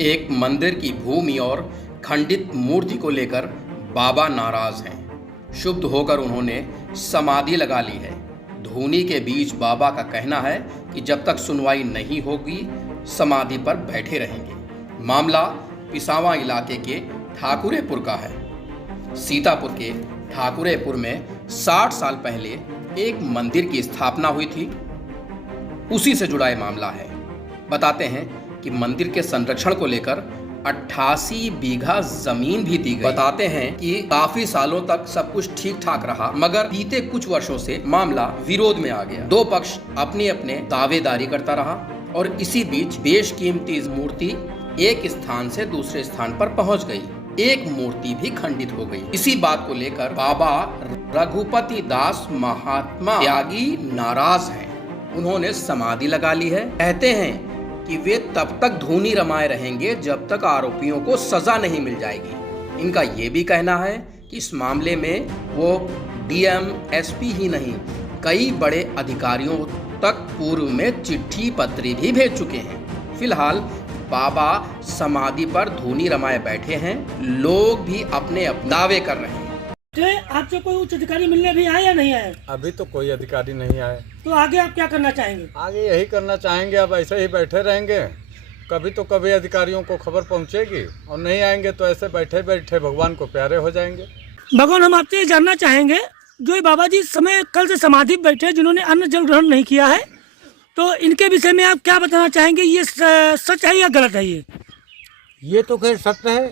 एक मंदिर की भूमि और खंडित मूर्ति को लेकर बाबा नाराज हैं। शुद्ध होकर उन्होंने समाधि लगा ली है। धूनी के बीच बाबा का कहना है कि जब तक सुनवाई नहीं होगी समाधि पर बैठे रहेंगे। मामला पिसावा इलाके के ठाकुरेपुर का है। सीतापुर के ठाकुरेपुर में 60 साल पहले एक मंदिर की स्थापना हुई थी, उसी से जुड़ा यह मामला है। बताते हैं कि मंदिर के संरक्षण को लेकर 88 बीघा जमीन भी दी गई। बताते हैं कि काफी सालों तक सब कुछ ठीक ठाक रहा, मगर बीते कुछ वर्षों से मामला विरोध में आ गया। दो पक्ष अपने अपने दावेदारी करता रहा और इसी बीच बेशकीमती मूर्ति एक स्थान से दूसरे स्थान पर पहुंच गई। एक मूर्ति भी खंडित हो गई। इसी बात को लेकर बाबा रघुपति दास महात्मा त्यागी नाराज हैं। उन्होंने समाधि लगा ली है। कहते हैं कि वे तब तक धूनी रमाए रहेंगे जब तक आरोपियों को सजा नहीं मिल जाएगी। इनका ये भी कहना है कि इस मामले में वो डीएम, एसपी ही नहीं, कई बड़े अधिकारियों तक पूर्व में चिट्ठी पत्री भी भेज चुके हैं। फिलहाल बाबा समाधि पर धूनी रमाए बैठे हैं। लोग भी अपने दावे कर रहे हैं। आपसे कोई उच्च अधिकारी मिलने भी आए या नहीं आए? अभी तो कोई अधिकारी नहीं आए। तो आगे आप क्या करना चाहेंगे? आगे यही करना चाहेंगे, अब ऐसे ही बैठे रहेंगे। कभी तो कभी अधिकारियों को खबर पहुंचेगी और नहीं आएंगे तो ऐसे बैठे बैठे भगवान को प्यारे हो जाएंगे। भगवान, हम आपसे ये जानना चाहेंगे, जो ये बाबा जी समय कल से समाधि बैठे जिन्होंने अन्न जल ग्रहण नहीं किया है, तो इनके विषय में आप क्या बताना चाहेंगे? ये सच है या गलत है? ये तो खैर सत्य है,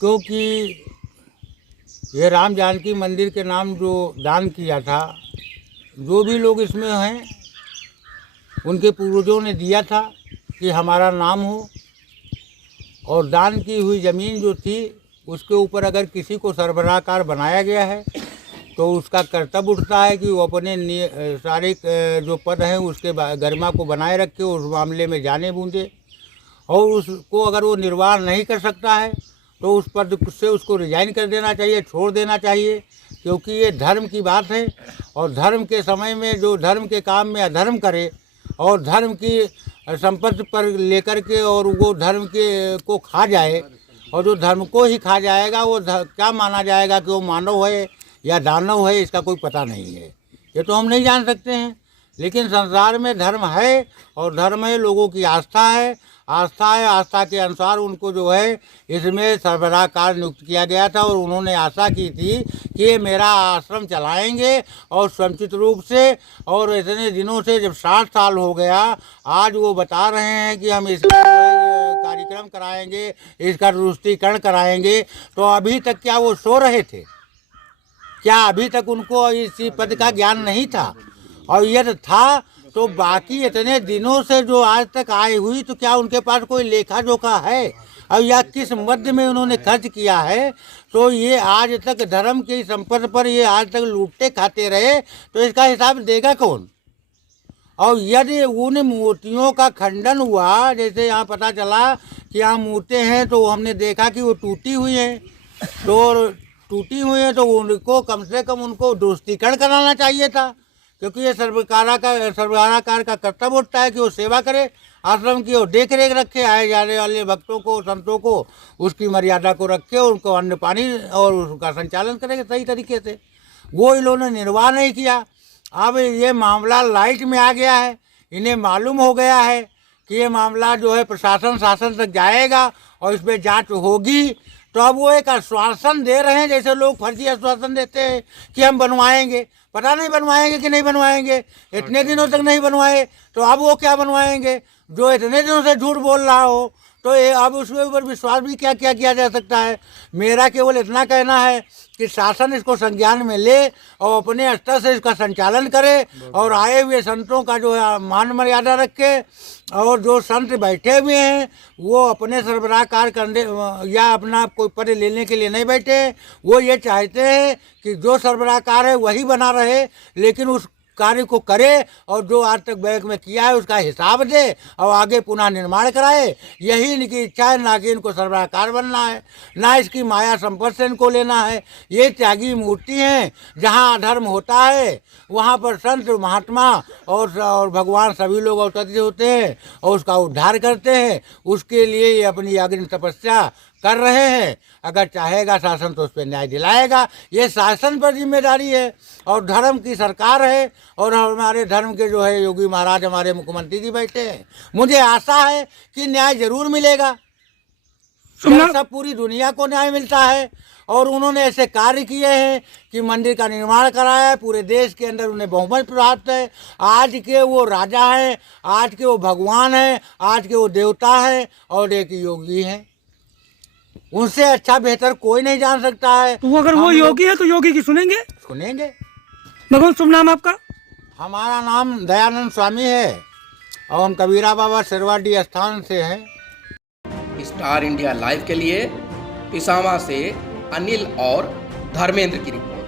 क्योंकि ये राम जानकी मंदिर के नाम जो दान किया था, जो भी लोग इसमें हैं उनके पूर्वजों ने दिया था कि हमारा नाम हो, और दान की हुई ज़मीन जो थी उसके ऊपर अगर किसी को सरबराहकार बनाया गया है तो उसका कर्तव्य उठता है कि वो अपने सारे जो पद हैं उसके गरिमा को बनाए रखे, उस मामले में जाने बूंदे, और उसको अगर वो निर्वाह नहीं कर सकता है तो उस पद से उसको रिजाइन कर देना चाहिए, छोड़ देना चाहिए, क्योंकि ये धर्म की बात है। और धर्म के समय में जो धर्म के काम में अधर्म करे और धर्म की संपत्ति पर लेकर के और वो धर्म के को खा जाए, और जो धर्म को ही खा जाएगा वो क्या माना जाएगा कि वो मानव है या दानव है, इसका कोई पता नहीं है। ये तो हम नहीं जान सकते हैं, लेकिन संसार में धर्म है और धर्म है, लोगों की आस्था है, आस्था के अनुसार उनको जो है इसमें सरबराहकार नियुक्त किया गया था, और उन्होंने आशा की थी कि ये मेरा आश्रम चलाएंगे और समुचित रूप से। और इतने दिनों से जब 60 साल हो गया, आज वो बता रहे हैं कि हम इसका कार्यक्रम कराएंगे, इसका दुरुस्तीकरण कराएंगे, तो अभी तक क्या वो सो रहे थे? क्या अभी तक उनको इस पद का ज्ञान नहीं था? और यदि था तो बाकी इतने दिनों से जो आज तक आई हुई, तो क्या उनके पास कोई लेखा जोखा है? और या किस मध्य में उन्होंने खर्च किया है? तो ये आज तक धर्म की संपत्ति पर ये आज तक लूटते खाते रहे, तो इसका हिसाब देगा कौन? और यदि उन मूर्तियों का खंडन हुआ, जैसे यहाँ पता चला कि यहाँ मूर्तें हैं तो हमने देखा कि वो टूटी हुई हैं, तो उनको कम से कम उनको दुरुस्तीकरण कराना चाहिए था, क्योंकि ये सरबराहकार का कर्तव्य उठता है कि वो सेवा करे आश्रम की, और देख रेख रखे, आए जाने वाले भक्तों को, संतों को, उसकी मर्यादा को रखे, उनको अन्न पानी और उसका संचालन करेंगे सही तरीके से। वो इन्होंने निर्वाह नहीं किया। अब ये मामला लाइट में आ गया है, इन्हें मालूम हो गया है कि ये मामला जो है प्रशासन शासन तक जाएगा और इस पर जाँच होगी। तो अब वो एक आश्वासन दे रहे हैं, जैसे लोग फर्जी आश्वासन देते हैं कि हम बनवाएंगे। पता नहीं बनवाएंगे कि नहीं बनवाएंगे। इतने दिनों तक नहीं बनवाए तो अब वो क्या बनवाएंगे? जो इतने दिनों से झूठ बोल रहा हो तो अब उसके ऊपर विश्वास भी क्या किया जा सकता है? मेरा केवल इतना कहना है कि शासन इसको संज्ञान में ले और अपने स्तर से इसका संचालन करे, और आए हुए संतों का जो है मान मर्यादा रखे, और जो संत बैठे हुए हैं वो अपने सरबराहकार करने या अपना कोई पद लेने के लिए नहीं बैठे। वो ये चाहते हैं कि जो सरबराहकार है वही बना रहे, लेकिन कार्य को करे और जो आज तक बैंक में किया है उसका हिसाब दे और आगे पुनः निर्माण कराए। यही इनकी इच्छा है, ना कि इनको सरबराहकार बनना है, ना इसकी माया संपत्ति से इनको लेना है। ये त्यागी मूर्ति हैं। जहाँ अधर्म होता है वहाँ पर संत महात्मा और भगवान सभी लोग अवतरित होते हैं और उसका उद्धार करते हैं। उसके लिए ये अपनी अग्नि तपस्या कर रहे हैं। अगर चाहेगा शासन तो उस पर न्याय दिलाएगा। ये शासन पर जिम्मेदारी है और धर्म की सरकार है और हमारे धर्म के जो है योगी महाराज हमारे मुख्यमंत्री जी बैठे हैं। मुझे आशा है कि न्याय जरूर मिलेगा। सब पूरी दुनिया को न्याय मिलता है और उन्होंने ऐसे कार्य किए हैं कि मंदिर का निर्माण कराया है। पूरे देश के अंदर उन्हें बहुमत प्राप्त है। आज के वो राजा हैं, आज के वो भगवान हैं, आज के वो देवता हैं और एक योगी हैं। उनसे अच्छा बेहतर कोई नहीं जान सकता है। तो अगर वो योगी है तो योगी की सुनेंगे? भगवान, शुभ नाम आपका? हमारा नाम दयानंद स्वामी है और हम कबीरा बाबा सिरवाडी स्थान से हैं। स्टार इंडिया लाइव के लिए पिसावा से अनिल और धर्मेंद्र की रिपोर्ट।